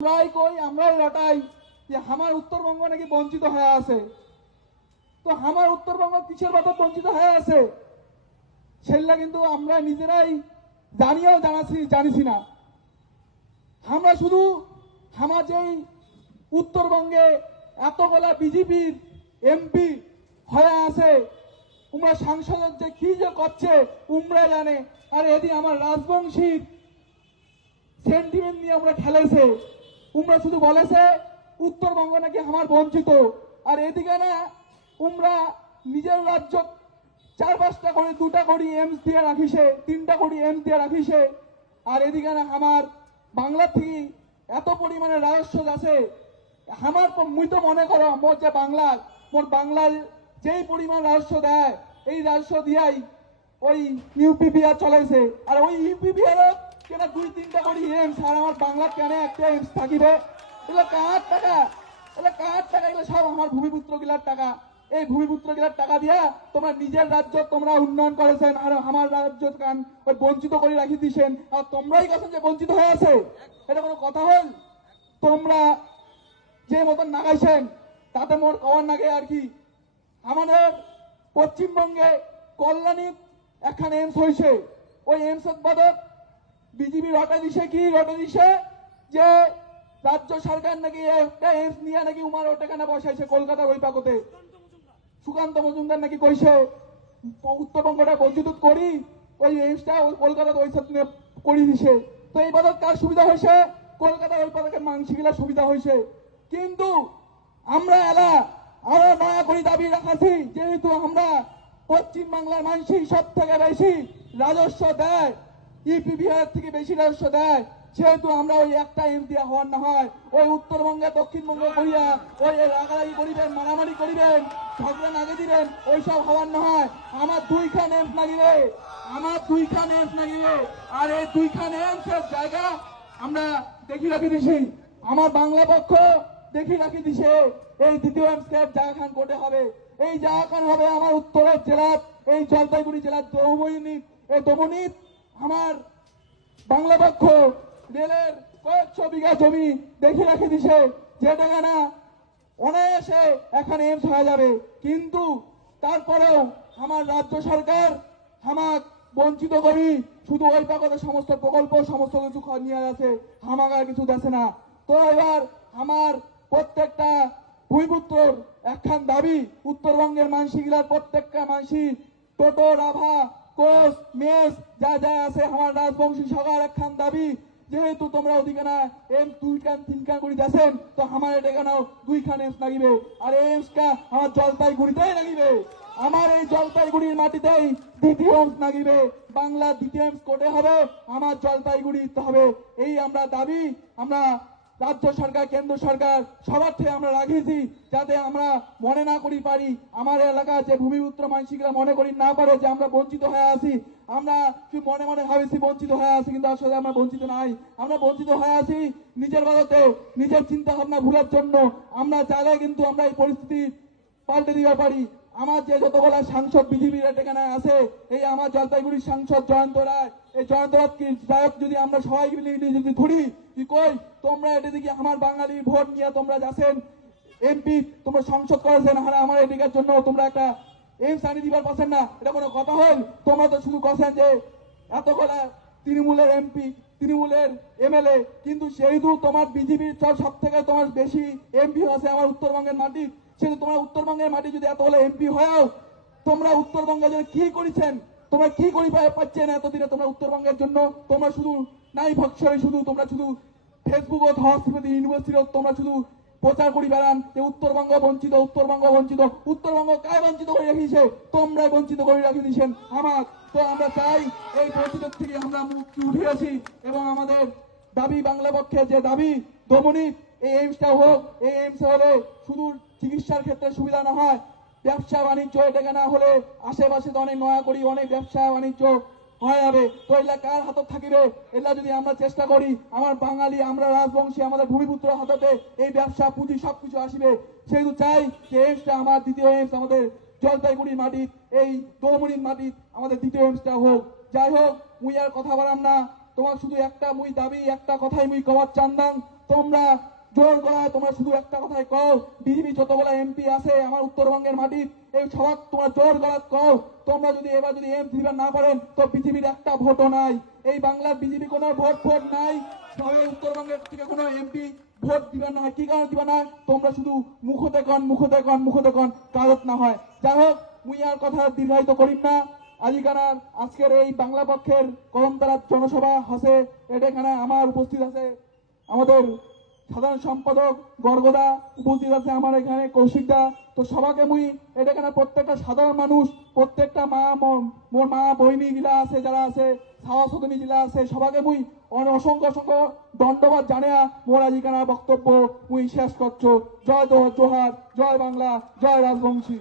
আমরাই কই আমরাই রটাই যে আমার উত্তরবঙ্গ নাকি বঞ্চিত হয়ে আছে। তো আমার উত্তরবঙ্গ কিসের মতো বঞ্চিত হয়ে আছে সেটা কিন্তু আমরা নিজেরাই জানিও জানিছি না। আমরা শুধু আমার যেই উত্তরবঙ্গে এতগুলা বিজেপির এমপি হয়ে আছে, তোমরা সাংসদ যে কি যে করছে তোমরা জানে। আর এদিকে আমার রাজবংশীর সেন্টিমেন্ট নিয়ে আমরা ঠেলেছে, তোমরা শুধু বলেছে উত্তরবঙ্গ নাকি আমার বঞ্চিত। আর এদিকে না তোমরা নিজের রাজ্য 4-5টা করে 2টা করে এমস দিয়ে রাখিছে, 3টা করে এমস দিয়ে রাখিছে। আর এদিকে না আমার বাংলা থেকে এত পরিমাণে রাজস্ব আছে। আমার মুই তো মনে করো মোর যে মোর বাংলার যেই পরিমাণ রাজস্ব দেয় এই রাজস্ব দিয়াই ওই ইউপি বিহার চলেছে। আর ওই ইউপি বিহারও কেন 2-3টা করে এমস, আর আমার বাংলা কেন একটা এমস থাকিবে? এগুলো কার টাকা? এগুলো কার টাকা? এগুলো সব আমার ভূমিপুত্র গিলার টাকা। এই ভূমিপুত্র গিলার টাকা দিয়া তোমরা নিজের রাজ্য তোমরা উন্নয়ন করেছেন, আর আমার রাজ্য কান ওই বঞ্চিত করে রাখি দিয়েছেন। আর তোমরাই গেছেন যে বঞ্চিত হয়ে আছে। এটা কোনো কথা হল? তোমরা যে মতন নাগাইছেন তাতে মোর কবার নাগে আর কি। আমাদের পশ্চিমবঙ্গে কল্যাণী একখান এমস হয়েছে, ওই এমস বাদক বিজেপি রটে দিছে যে রাজ্য সরকার নাকি একটা এমস নিয়ে নাকি উমার ওটাখানে বসাইছে কলকাতার ওই পাকতে। সুকান্ত মজুমদার নাকি কইছে উত্তরবঙ্গটা বঞ্চিত করি ওই এমসটা ওই কলকাতা ওই সাথে করে দিছে। তো এই বাদক কার সুবিধা হয়েছে? কলকাতার ওই পাকে মাংসিগুলা সুবিধা হয়েছে। কিন্তু আমরা আরো নয়া করে দাবি রাখাছি, যেহেতু আমরা পশ্চিম বাংলার মানুষই সব থেকে বেশি রাজস্ব দেয়, ইউপি বিহার থেকে বেশি রাজস্ব দেয়, সেহেতু আমরা ওই একটা এম দিয়া হওয়ার না হয় ওই উত্তরবঙ্গে দক্ষিণবঙ্গে করিয়া ওই রাগারাগি করিবেন, মারামারি করিবেন, ঝগড়া নাগে দিবেন, ওইসব হওয়ার না হয়। আমার 2খান এমস লাগিবে, আমার 2খান এমস লাগিবে। আর এই 2খান এমসের জায়গা আমরা দেখি রাখি দিছি, আমার বাংলা পক্ষ দেখি রাখি দিছে এই দ্বিতীয় এমসের জায়গাখান কোটে হবে। এই জায়গাখান হবে আমার উত্তরের জেলার এই জলপাইগুড়ি জেলার দমনিত আমার বাংলা পক্ষ রেলের কয়েকশো বিঘা জমি দেখে রাখে দিছে, যেটা না অনায়াসে এখানে এমস হয়ে যাবে। কিন্তু তারপরেও আমার রাজ্য সরকার আমার বঞ্চিত করি, শুধু ওই পাকতে সমস্ত প্রকল্প সমস্ত কিছু নিয়ে আছে, আমাকে আর কিছু দেখে না। তো এবার আমার প্রত্যেকটা ভূমিপুত্রর একখান দাবি, উত্তরবঙ্গের মানসিকগুলার প্রত্যেকটা মানসি টোটো রাভা কোচ মেস যা যা আছে আমার রাজবংশী সবার একখান দাবি, যেহেতু তোমরা ওদিকে না এমস 2খান 3খান করে যাচ্ছেন, তো আমার এখানেও 2খান এমস লাগিবে। আর এই এমসটা আমার জলপাইগুড়িতেই লাগিবে, আমার এই জলপাইগুড়ির মাটিতেই দ্বিতীয় এমস লাগিবে। বাংলা দ্বিতীয় এমস কোটে হবে, আমার জলপাইগুড়ি হবে। এই আমরা দাবি আমরা রাজ্য সরকার কেন্দ্র সরকার সবার থেকে আমরা রাখিয়েছি, যাতে আমরা মনে না করি পারি আমার এলাকার যে ভূমিপুত্র মানসিকরা মনে করি না পারে যে আমরা বঞ্চিত হয়ে আছি। আমরা কি মনে মনে ভাবেছি বঞ্চিত হয়ে আছি, কিন্তু আসলে আমরা বঞ্চিত নাই। আমরা বঞ্চিত হয়ে আছি নিজের বাড়িতে, নিজের চিন্তা ভাবনা ভুলার জন্য। আমরা চাইলে কিন্তু আমরা এই পরিস্থিতি পাল্টে দিতে পারি। আমার যে যতগুলা সাংসদ বিজেপির এখানে আছে, এই আমার জলপাইগুড়ির সাংসদ জয়ন্ত রায়, এই জয়ন্ত রায় যদি আমরা সবাই মিলে যদি ধরি কি কই তোমরা এটা দিকে আমার বাঙালির ভোট নিয়ে তোমরা যাচ্ছেন এমপি, তোমরা সংসদ করেছেন, আর আমার এদিকের জন্য তোমরা একটা এমস আনি দিবার পাচ্ছেন না, এটা কোনো কথা হল? তোমরা তো শুধু কথা যে এতগুলা তৃণমূলের এমপি তৃণমূলের এমএলএ, কিন্তু যেহেতু তোমার বিজেপির সব থেকে তোমার বেশি এমপি আছে আমার উত্তরবঙ্গের মাটি, সেহেতু তোমার উত্তরবঙ্গের মাটি যদি এতগুলো এমপি হয়েও তোমরা উত্তরবঙ্গে যে কি করেছেন, তোমরা কি করি পাচ্ছেন এতদিনে তোমরা উত্তরবঙ্গের জন্য? তোমরা শুধু নাই ভক্ষরে শুধু তোমরা শুধু ফেসবুক ও ইউনিভার্সিটি তোমরা শুধু প্রচার করি বেড়ান যে উত্তরবঙ্গ বঞ্চিত, উত্তরবঙ্গ বঞ্চিত। উত্তরবঙ্গ কায় বঞ্চিত করে রাখিছে? তোমরাই বঞ্চিত করে রাখি দিয়েছেন আমার। তো আমরা চাই এই বঞ্চিত থেকে আমরা মুক্তি উঠে আসি, এবং আমাদের দাবি বাংলা পক্ষে যে দাবি দমনী এই এইমসটা হোক। এই এইমস হলে শুধু চিকিৎসার ক্ষেত্রে সুবিধা না হয়, ব্যবসা বাণিজ্য এটা না হলে আশেপাশে তো অনেক নয়া করি অনেক ব্যবসা বাণিজ্য হয়ে যাবে। তো এগুলা কার হাতত থাকিবে? এগুলা যদি আমরা চেষ্টা করি আমার বাঙালি আমরা রাজবংশী আমাদের ভূমিপুত্র হাততে এই ব্যবসা পুঁজি সবকিছু আসবে। সেহেতু চাই যে এইমসটা আমার দ্বিতীয় এইমস আমাদের জলপাইগুড়ির মাটির এই দমনির মাটির আমাদের দ্বিতীয় এইমসটা হোক। যাই হোক মুই আর কথা বলাম না, তোমার শুধু একটা মুই দাবি একটা কথাই মুই কবার চান্দাং, তোমরা জোর গলায় তোমরা শুধু একটা কথাই কও, বিজেপি যতগুলো এমপি আছে আমার উত্তরবঙ্গের মাটির এই সবার তোমরা জোর গলায় কও, তোমরা যদি এবার যদি এমপি দিবার না পারেন তো পৃথিবীর একটা ভোটও নাই, এই বাংলার বিজেপি কোনো ভোট নাই, সবাই উত্তরবঙ্গের থেকে কোনো এমপি ভোট দিবা না। কি কারণ দিবা না? তোমরা শুধু মুখতে কন কাগজ না হয়। যাই হোক, মুই আর কথা দীর্ঘায়িত করিম না। আজিকানার আজকের এই বাংলা পক্ষের করমতারার জনসভা আছে, এখানে আমার উপস্থিত আছে আমাদের সাধারণ সম্পাদক গর্গদা, উপস্থিত আছে আমার এখানে কৌশিকদা। তো সবাকে মুই এখানে প্রত্যেকটা সাধারণ মানুষ, প্রত্যেকটা মোর মা বহিনী গিলা আছে, যারা আছে সাহসদনী জেলা আছে, সবাকে মুই অসংখ্য ধন্যবাদ জানিয়া মোর আজিকানার বক্তব্য মুই শেষ করছো। জয় জোহার, জয় বাংলা, জয় রাজবংশী।